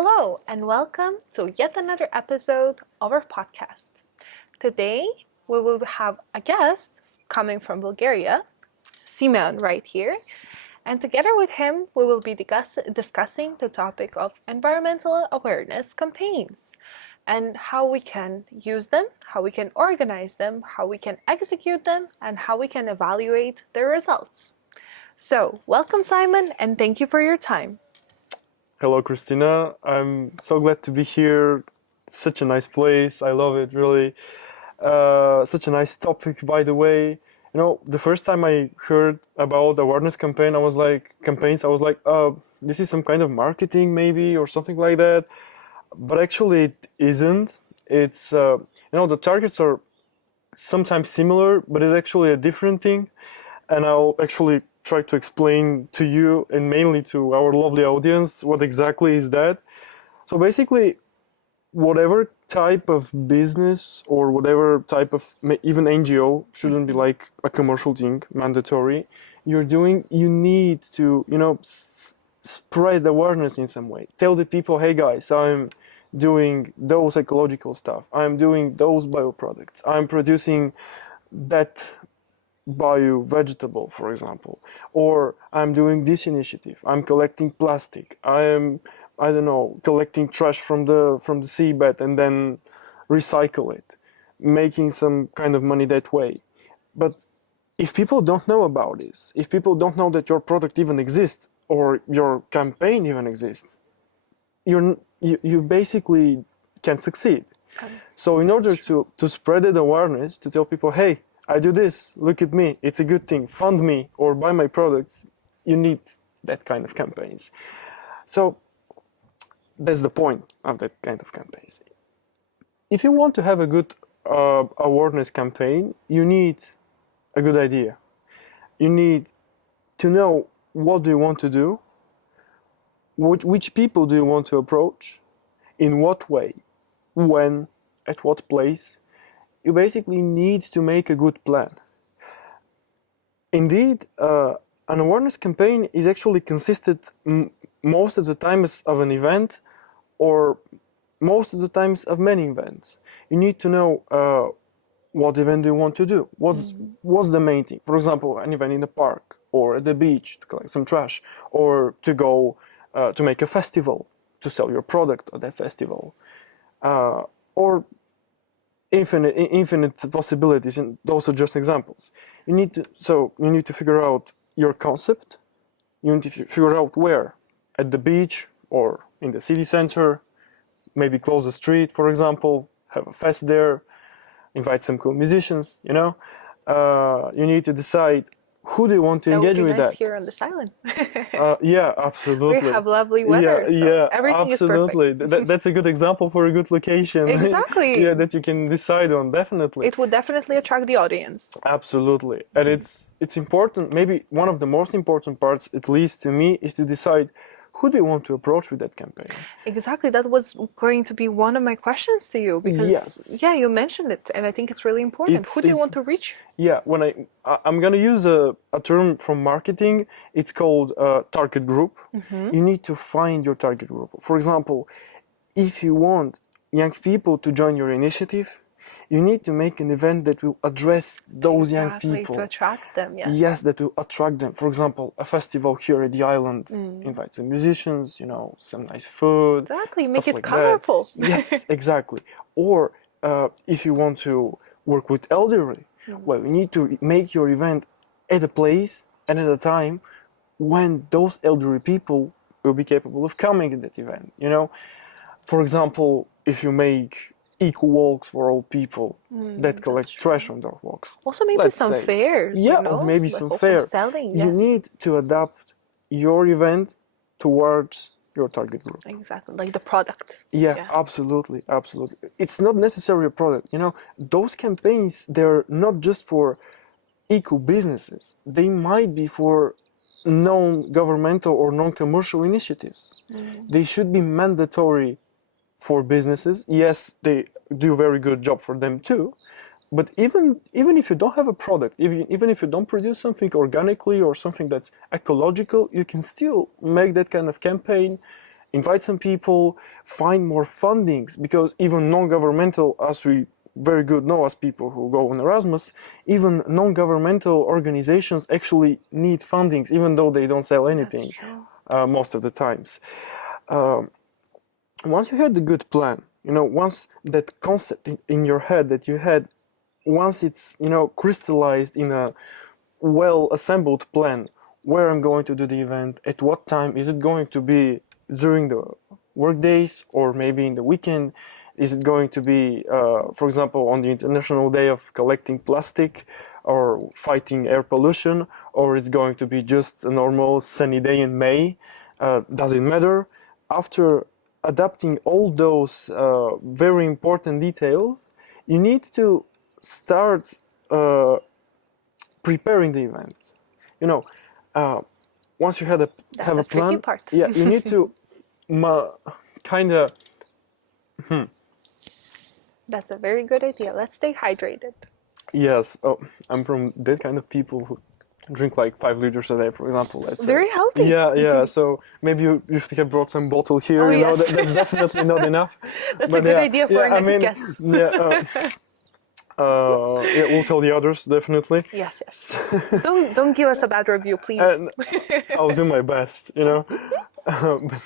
Hello, and welcome to yet another episode of our podcast. Today, we will have a guest coming from Bulgaria, Simeon, right here. And together with him, we will be discussing the topic of environmental awareness campaigns and how we can use them, how we can organize them, how we can execute them, and how we can evaluate their results. So, welcome, Simon, and thank you for your time. Hello, Christina. I'm so glad to be here. Such a nice place. I love it, really. Such a nice topic, by the way. You know, the first time I heard about the awareness campaign, I was like, this is some kind of marketing, maybe, or something like that. But actually, it isn't. It's, the targets are sometimes similar, but it's actually a different thing. And I'll actually try to explain to you and mainly to our lovely audience what exactly is that. So basically, whatever type of business or whatever type of even NGO shouldn't be like a commercial thing, mandatory. You're doing, you need to, spread awareness in some way. Tell the people, hey guys, I'm doing those ecological stuff. I'm doing those bioproducts. I'm producing that bio-vegetable, for example, or I'm doing this initiative. I'm collecting plastic. Collecting trash from the seabed and then recycle it, making some kind of money that way. But if people don't know about this, if people don't know that your product even exists or your campaign even exists, you basically can't succeed. So in order to spread that awareness, to tell people, hey, I do this, look at me, it's a good thing, fund me or buy my products, you need that kind of campaigns. So that's the point of that kind of campaigns. If you want to have a good awareness campaign, you need a good idea. You need to know what do you want to do, which people do you want to approach, in what way, when, at what place. You basically need to make a good plan. Indeed, an awareness campaign is actually consisted most of the times of an event or most of the times of many events. You need to know what event do you want to do. What's the main thing? For example, an event in the park or at the beach to collect some trash, or to go to make a festival to sell your product at that festival, or infinite possibilities, and those are just examples. You need to figure out your concept. You need to figure out where, at the beach or in the city center, maybe close the street, for example, have a fest there, invite some cool musicians. You need to decide who do you want to engage with. That here on this island. Yeah, absolutely. We have lovely weather, so everything absolutely. is perfect. That's a good example for a good location. Exactly. Yeah, that you can decide on, definitely. It would definitely attract the audience. Absolutely. And it's important, maybe one of the most important parts, at least to me, is to decide who do you want to approach with that campaign? Exactly. That was going to be one of my questions to you, because you mentioned it, and I think it's really important. Who do you want to reach? Yeah, when I'm going to use a term from marketing, it's called target group. You need to find your target group. For example, if you want young people to join your initiative, you need to make an event that will address those young people. To attract them, yes. Yes, that will attract them. For example, a festival here at the island invites some musicians, some nice food. Exactly, make it like colorful. Yes, exactly. Or if you want to work with elderly, well, you need to make your event at a place and at a time when those elderly people will be capable of coming to that event. For example, if you make eco walks for old people that collect trash on their walks. Also, maybe some fairs. Or maybe some fairs. Selling, You need to adapt your event towards your target group. Exactly, like the product. Yeah, absolutely. It's not necessarily a product. Those campaigns, they're not just for eco businesses. They might be for non-governmental or non-commercial initiatives. They should be mandatory for businesses. Yes, they do a very good job for them too, but even if you don't have a product, even if you don't produce something organically or something that's ecological, you can still make that kind of campaign invite some people, find more fundings, because even non-governmental, as we very good know as people who go on Erasmus, even non-governmental organizations actually need fundings, even though they don't sell anything most of the times. Once you had the good plan, once that concept in your head that you had, once it's, crystallized in a well-assembled plan, where I'm going to do the event, at what time, is it going to be during the work days or maybe in the weekend? Is it going to be, for example, on the International Day of collecting plastic or fighting air pollution, or it's going to be just a normal sunny day in May? Doesn't matter. After adapting all those very important details, you need to start preparing the event. Once you have a plan, part. yeah, you need to kind of. That's a very good idea. Let's stay hydrated. Yes. Oh, I'm from that kind of people who drink like 5 liters a day, for example. That's very healthy. Yeah. So maybe you should have brought some bottle here. Oh, yes. That's definitely not enough. That's a good idea for our next guest. Yeah. We'll tell the others definitely. Yes. Don't give us a bad review, please. I'll do my best. But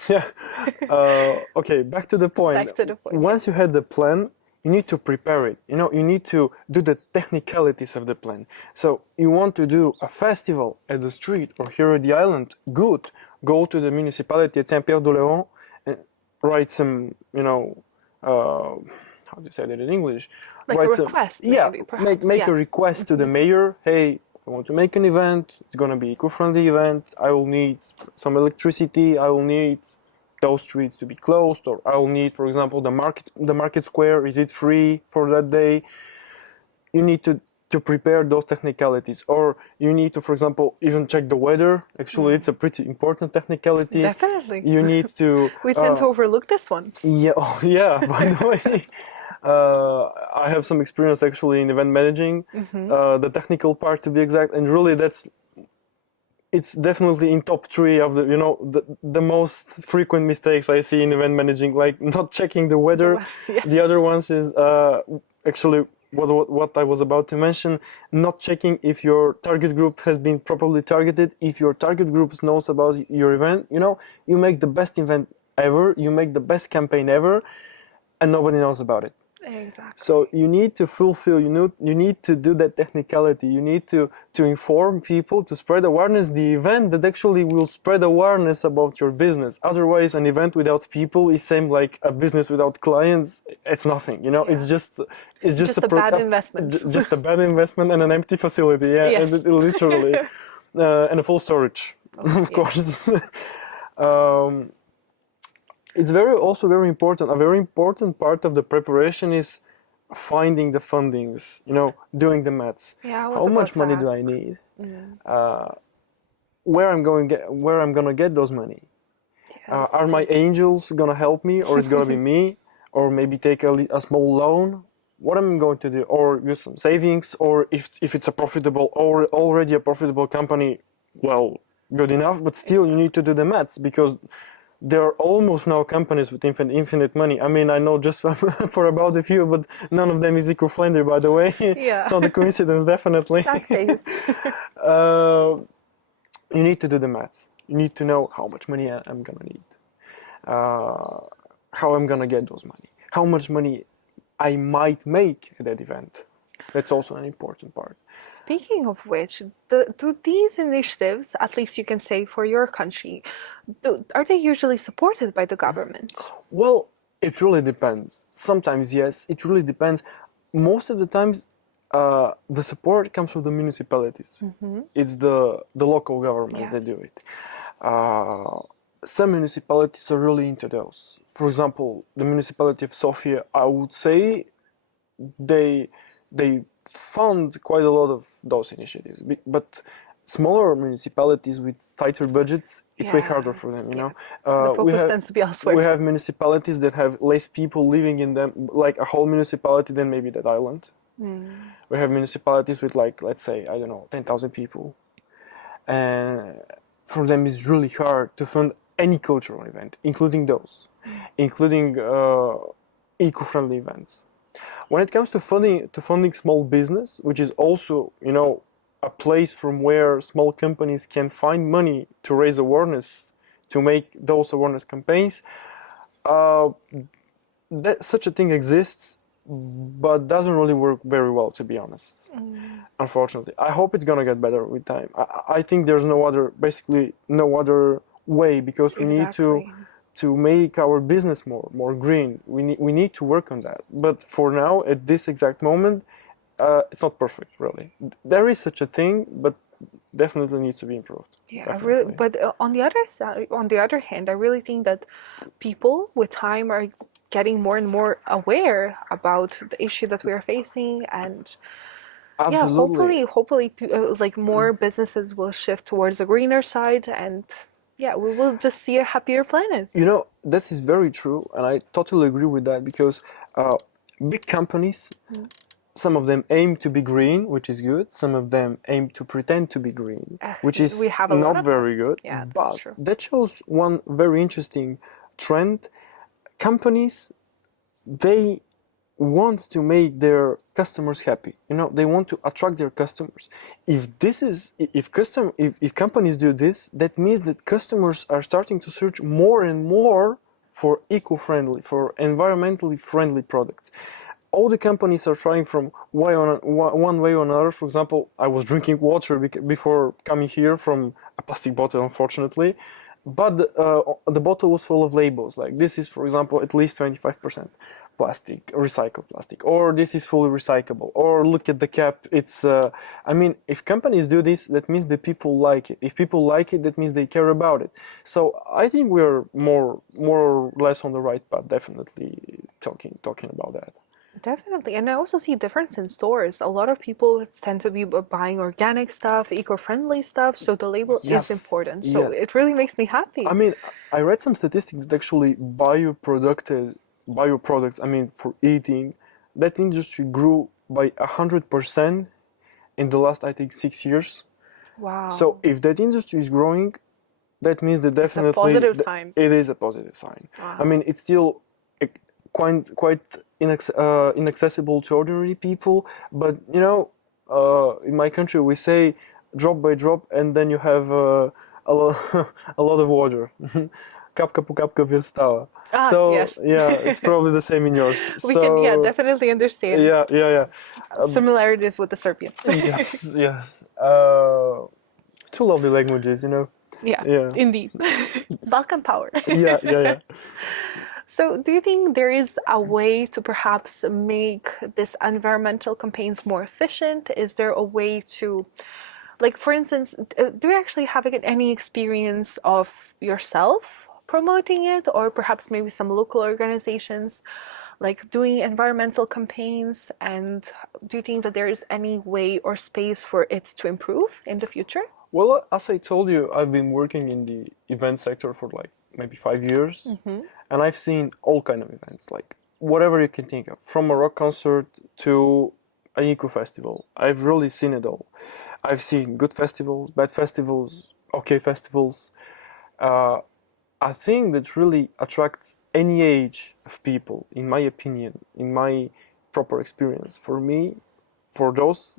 yeah. Okay. Back to the point. Once you had the plan, you need to prepare it. You need to do the technicalities of the plan. So you want to do a festival at the street or here at the island, good. Go to the municipality at Saint-Pierre-d'Oléron and write some, how do you say that in English? Like write a request, maybe, perhaps. Make a request to the mayor. Hey, I want to make an event. It's going to be eco-friendly event. I will need some electricity. I will need those streets to be closed, or I will need, for example, the market square. Is it free for that day? You need to prepare those technicalities, or you need to, for example, even check the weather. Actually, it's a pretty important technicality. Definitely. You need to. We tend to overlook this one. Yeah. Oh, yeah. By the way. I have some experience actually in event managing, the technical part to be exact, and really it's definitely in top 3 of the most frequent mistakes I see in event managing, like not checking the weather. Yes. The other ones is actually what I was about to mention, not checking if your target group has been properly targeted. If your target group knows about your event, you make the best event ever, you make the best campaign ever, and nobody knows about it. Exactly. So you need to fulfill, you need to do that technicality. You need to inform people, to spread awareness, the event that actually will spread awareness about your business. Otherwise, an event without people is same like a business without clients. It's nothing, Yeah. It's just a bad investment. Just a bad investment and an empty facility. Yeah, yes. Literally, and a full storage, of course. It's also very important. A very important part of the preparation is finding the fundings. Doing the maths. Yeah, how much money do I need? Where I'm gonna get those money? Yes, are my angels gonna help me, or it's gonna be me, or maybe take a small loan? What am I going to do? Or use some savings? Or if it's a profitable or already a profitable company, well, good enough. But still, you need to do the maths, because there are almost no companies with infinite money. I mean, I know just for about a few, but none of them is eco-friendly, by the way. Yeah. It's not a coincidence, definitely. Sad face. You need to do the maths. You need to know how much money I'm gonna need, how I'm gonna get those money, how much money I might make at that event. That's also an important part. Speaking of which, do these initiatives, at least you can say for your country, are they usually supported by the government? Well, it really depends. Sometimes yes, it really depends. Most of the times, the support comes from the municipalities. It's the local governments that do it. Some municipalities are really into those. For example, the municipality of Sofia, I would say they fund quite a lot of those initiatives, but smaller municipalities with tighter budgets, it's way harder for them, The focus tends to be elsewhere. We have municipalities that have less people living in them, like a whole municipality than maybe that island. We have municipalities with, like, let's say, I don't know, 10,000 people. And for them it's really hard to fund any cultural event, including those, including eco-friendly events. When it comes to funding small business, which is also, a place from where small companies can find money to raise awareness, to make those awareness campaigns, uh, that such a thing exists, but doesn't really work very well, to be honest. Unfortunately, I hope it's gonna get better with time. I think there's basically no other way, because we need Exactly. to make our business more green. We need to work on that. But for now, at this exact moment, it's not perfect, really. There is such a thing, but definitely needs to be improved. Yeah, I really, Definitely. but on the other side, on the other hand, I really think that people with time are getting more and more aware about the issue that we are facing, and yeah, Absolutely. hopefully, like more businesses will shift towards the greener side, and yeah, we will just see a happier planet. This is very true, and I totally agree with that, because uh, big companies, some of them aim to be green, which is good. Some of them aim to pretend to be green, which We is have a lot not of that. very good. Yeah, that's But true. that shows one very interesting trend. Companies, they want to make their customers happy. They want to attract their customers. If companies do this, that means that customers are starting to search more and more for eco-friendly, for environmentally friendly products. All the companies are trying from one way or another. For example, I was drinking water before coming here from a plastic bottle, unfortunately, but the bottle was full of labels like, this is, for example, at least 25% plastic, recycled plastic, or this is fully recyclable, or look at the cap. If companies do this, that means that people like it. If people like it, that means they care about it. So I think we're more or less on the right path, definitely talking about that. Definitely. And I also see difference in stores. A lot of people tend to be buying organic stuff, eco-friendly stuff, so the label is Yes, important. So yes. it really makes me happy. I mean, I read some statistics that actually bioproducts, for eating, that industry grew by 100% in the last, I think, 6 years. So Wow. if that industry is growing, that means that It's a definitely positive sign. it is a positive sign. Wow. It's still uh, quite inaccessible to ordinary people, but in my country we say drop by drop, and then you have a lot a lot of water. Kapka po kapka wystała. Ah, So yes. yeah, it's probably the same in yours. We can, yeah, So definitely understand yeah. similarities with the Serbian. Yes. Two lovely languages. Yeah, Yeah. indeed. Balkan power. Yeah. So, do you think there is a way to perhaps make this environmental campaigns more efficient? Is there a way to, like, for instance, do you actually have any experience of yourself promoting it, or perhaps maybe some local organizations like doing environmental campaigns? And do you think that there is any way or space for it to improve in the future? Well, as I told you, I've been working in the event sector for like maybe 5 years, and I've seen all kind of events, like whatever you can think of, from a rock concert to an eco festival. I've really seen it all. I've seen good festivals, bad festivals, okay festivals. Uh, a thing that really attracts any age of people, in my opinion, in my proper experience, for me, for those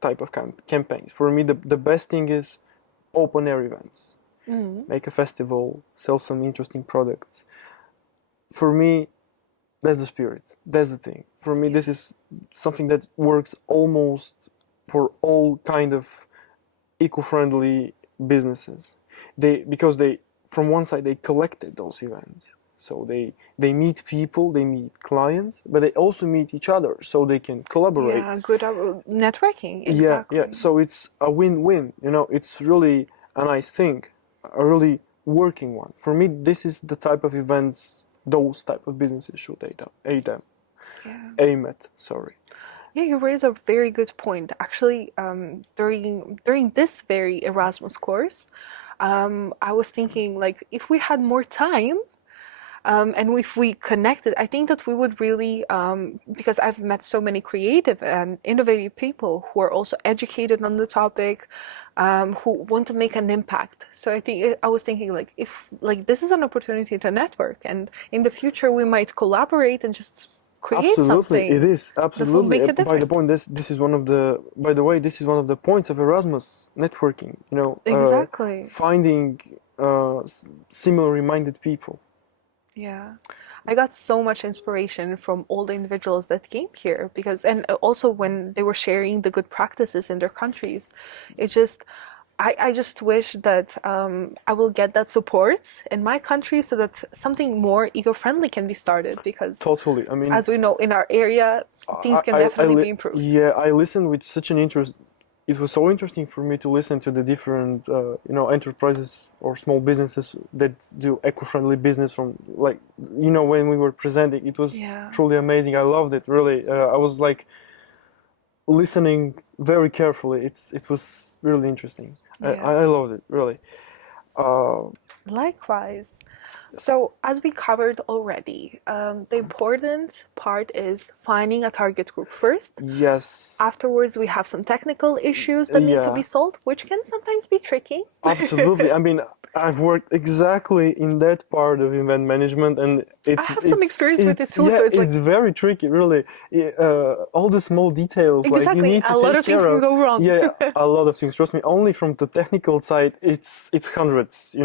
type of campaigns, for me, the best thing is open air events. Make a festival, sell some interesting products. For me, that's the spirit. That's the thing. For me, this is something that works almost for all kind of eco-friendly businesses. Because they, from one side, they collected those events. So they meet people, they meet clients, but they also meet each other, so they can collaborate. Yeah, good networking, Yeah. exactly. So it's a win-win. It's really a nice thing, a really working one. For me, this is the type of events those type of businesses should Yeah. aim at. Sorry. Yeah, you raise a very good point. Actually, during this very Erasmus course, I was thinking like if we had more time, and if we connected, I think that we would really, because I've met so many creative and innovative people who are also educated on the topic, who want to make an impact. So I was thinking like if like this is an opportunity to network, and in the future we might collaborate and just create Absolutely, it something is that will absolutely. make a By the point, difference. this is one of the. By the way, this is one of the points of Erasmus networking. Exactly. Finding similar-minded people. Yeah. I got so much inspiration from all the individuals that came here because, and also when they were sharing the good practices in their countries, it just, I just wish that I will get that support in my country so that something more eco-friendly can be started because, Totally. I mean, as we know, in our area, things can definitely be improved. yeah, I listened with such an interest. It was so interesting for me to listen to the different, enterprises or small businesses that do eco-friendly business from like, when we were presenting, it was Yeah. truly amazing. I loved it, really. I was like listening very carefully. It was really interesting. Yeah. I loved it, really. Uh, Likewise. So, as we covered already, the important part is finding a target group first. yes. Afterwards, we have some technical issues that need to be Yeah. solved, which can sometimes be tricky. Absolutely. I mean, I've worked exactly in that part of event management, and I have some experience with it too, yeah, so it's like it's very tricky, really. All the small details, like you exactly need to a lot take of things care can of. go wrong. Yeah, a lot of things. Trust me. Only from the technical side, it's hundreds.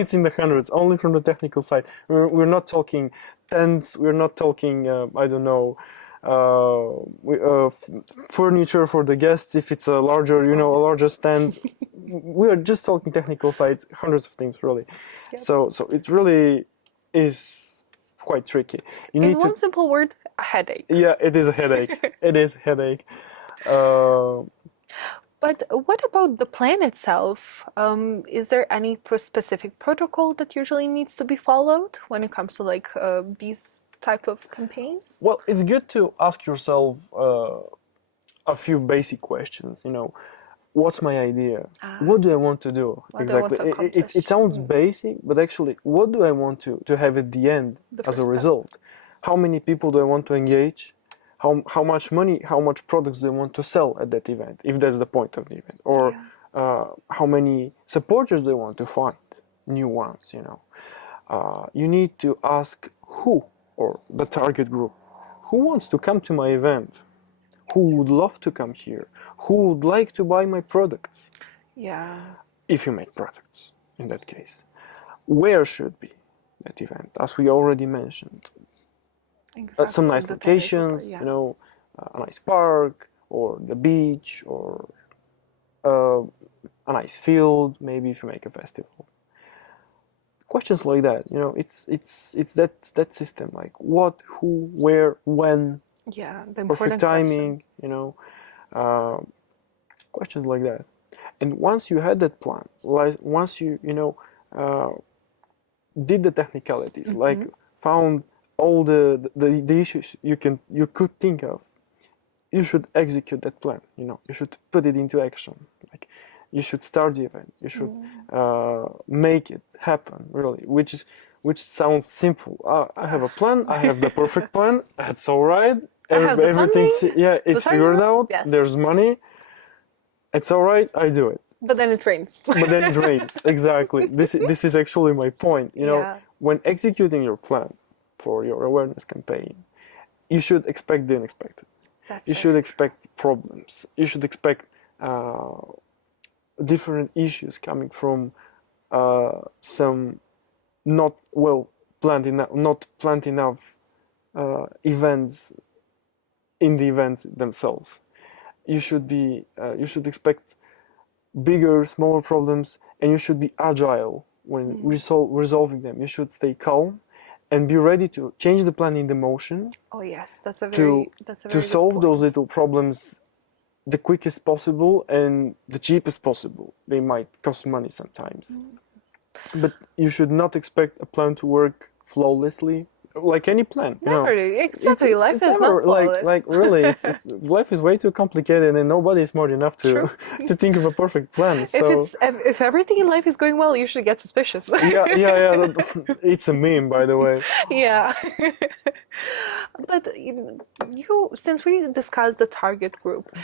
It's in the hundreds. Only from the technical side, we're not talking tents. We're not talking. I don't know. Furniture for the guests if it's a larger, a larger stand. We're just talking technical side, hundreds of things really. Yep. So it really is quite tricky. You In need to, one simple word, a headache. yeah, it is a headache. It is a headache. Uh, But what about the plan itself? Is there any specific protocol that usually needs to be followed when it comes to like these type of campaigns? well, it's good to ask yourself a few basic questions. What's my idea? What do I want to do What do I want exactly? to It accomplish? sounds basic, but actually, what do I want to have at the end The as a first step. result? How many people do I want to engage? How much money, how much products do I want to sell at that event, if that's the point of the event? Or how many supporters do I want to find? New ones, you need to ask who, or the target group, who wants to come to my event? Who would love to come here? Who would like to buy my products? Yeah. If you make products, in that case. Where should be that event? As we already mentioned, Exactly. some nice The target group, locations, yeah. a nice park, or the beach, or a nice field, maybe if you make a festival. Questions like that, it's that system, like what, who, where, when, Yeah, the perfect important timing, questions. Questions like that. And once you had that plan, like once you did the technicalities, like found all the issues you could think of, you should execute that plan. You should put it into action. Like you should start the event. You should make it happen. Really, which sounds simple. I have a plan. I have the perfect plan. That's all right. I have the Everything's funding, yeah, it's figured out. yes. There's money. It's all right. I do it. But then it rains. But then it rains. Exactly. This is actually my point. Yeah. When executing your plan for your awareness campaign, you should expect the unexpected. That's You right. should expect problems. You should expect different issues coming from some not well planned enough, not planned enough events in the events themselves. You should expect bigger, smaller problems, and you should be agile when resolving them. You should stay calm and be ready to change the plan in the motion Oh yes, that's a very to good solve those point. little problems the quickest possible and the cheapest possible. They might cost money sometimes. But you should not expect a plan to work flawlessly, like any plan. Never, exactly. Life is never, not flawless. like really, life is way too complicated, and nobody is smart enough to to think of a perfect plan. So if everything in life is going well, you should get suspicious. yeah. It's a meme, by the way. Yeah. But since we discussed the target group,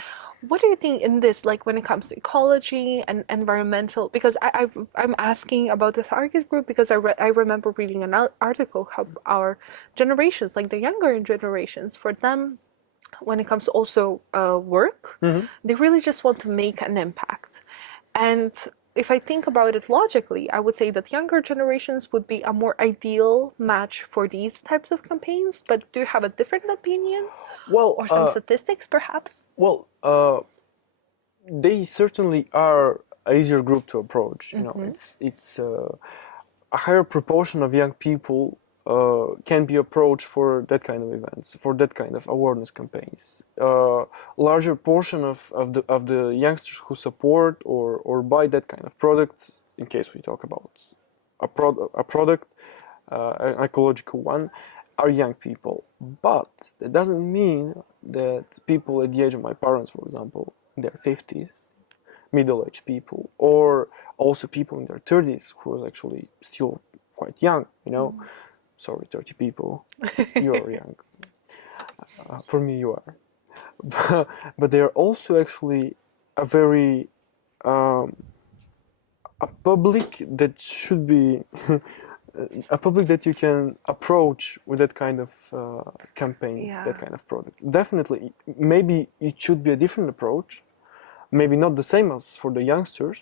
what do you think in this, like when it comes to ecology and environmental? Because I'm asking about the target group because I remember reading an article how our generations, like the younger generations, for them, when it comes to also work, they really just want to make an impact. And if I think about it logically, I would say that younger generations would be a more ideal match for these types of campaigns. But do you have a different opinion Well, or some statistics, perhaps? well, they certainly are a easier group to approach. You know, it's a higher proportion of young people can be approached for that kind of events, for that kind of awareness campaigns. Larger portion of the youngsters who support or buy that kind of products, in case we talk about a product, an ecological one, are young people. But that doesn't mean that people at the age of my parents, for example, in their 50s, middle-aged people, or also people in their 30s who are actually still quite young, you know. Sorry, 30 people, you're young. For me, you are. But they are also actually a very a public that should be a public that you can approach with that kind of campaigns, that kind of products. Definitely, maybe it should be a different approach, maybe not the same as for the youngsters,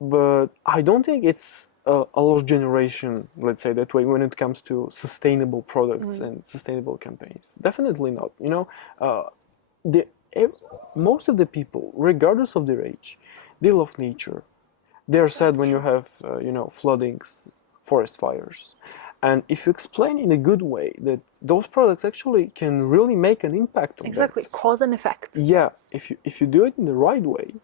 but I don't think it's a lost generation, let's say that way, when it comes to sustainable products and sustainable campaigns. Definitely not. You know, most of the people, regardless of their age, they love nature. They are sad when you have, you know, floodings, forest fires. And if you explain in a good way that those products actually can really make an impact on Exactly, them. cause and effect. Yeah, if you do it in the right way,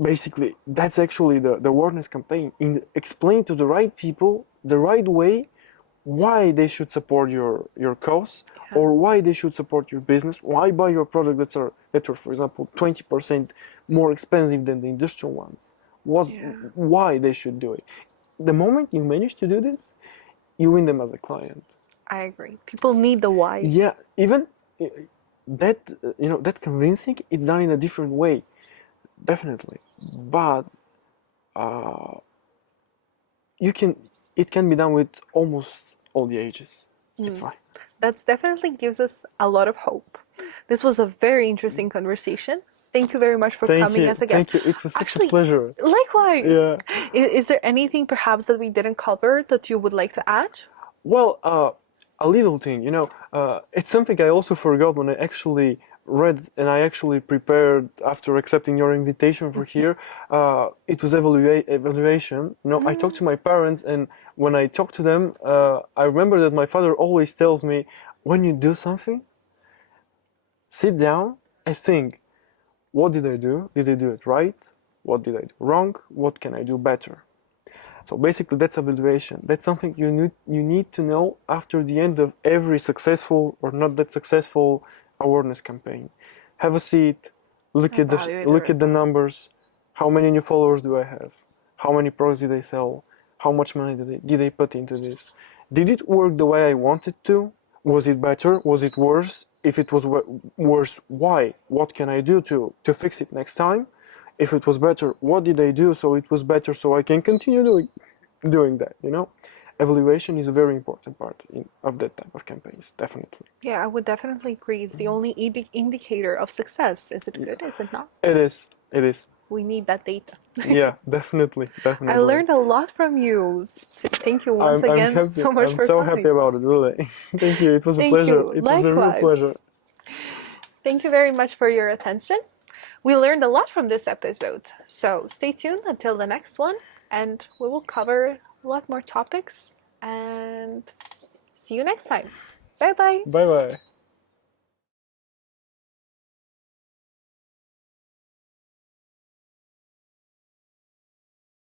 basically that's actually the awareness campaign. Explain to the right people the right way why they should support your cause, or why they should support your business, why buy your product that are for example 20% more expensive than the industrial ones. Why they should do it. The moment you manage to do this, you win them as a client. I agree. People need the why. Yeah, even that, you know, that convincing, it's done in a different way, definitely. But it can be done with almost all the ages. It's fine. That definitely gives us a lot of hope. This was a very interesting conversation. Thank you very much for coming as a guest. Thank you. It was such a pleasure. Likewise. Yeah. Is there anything perhaps that we didn't cover that you would like to add? Well, a little thing, you know, it's something I also forgot when I actually read and I actually prepared after accepting your invitation for here. It was evaluation. You know, I talked to my parents, and when I talk to them, I remember that my father always tells me, when you do something, sit down and think, what did I do? Did I do it right? What did I do wrong? What can I do better? So basically that's evaluation. That's something you need to know after the end of every successful or not that successful awareness campaign. Have a seat, look at the numbers. How many new followers do I have? How many products did I sell? How much money did I put into this? Did it work the way I wanted to? Was it better? Was it worse? If it was worse, why? What can I do to fix it next time? If it was better, what did I do so it was better so I can continue doing that, you know? Evaluation is a very important part of that type of campaigns, definitely. Yeah, I would definitely agree. It's the only indicator of success. Is it good? Is it not? It is. It is. We need that data. Yeah, definitely. I learned a lot from you. Thank you once again so much for coming. I'm so happy about it, really. Thank you. It was a pleasure. It was a real pleasure. Thank you very much for your attention. We learned a lot from this episode, so stay tuned until the next one, and we will cover a lot more topics, and see you next time. Bye bye. Bye bye.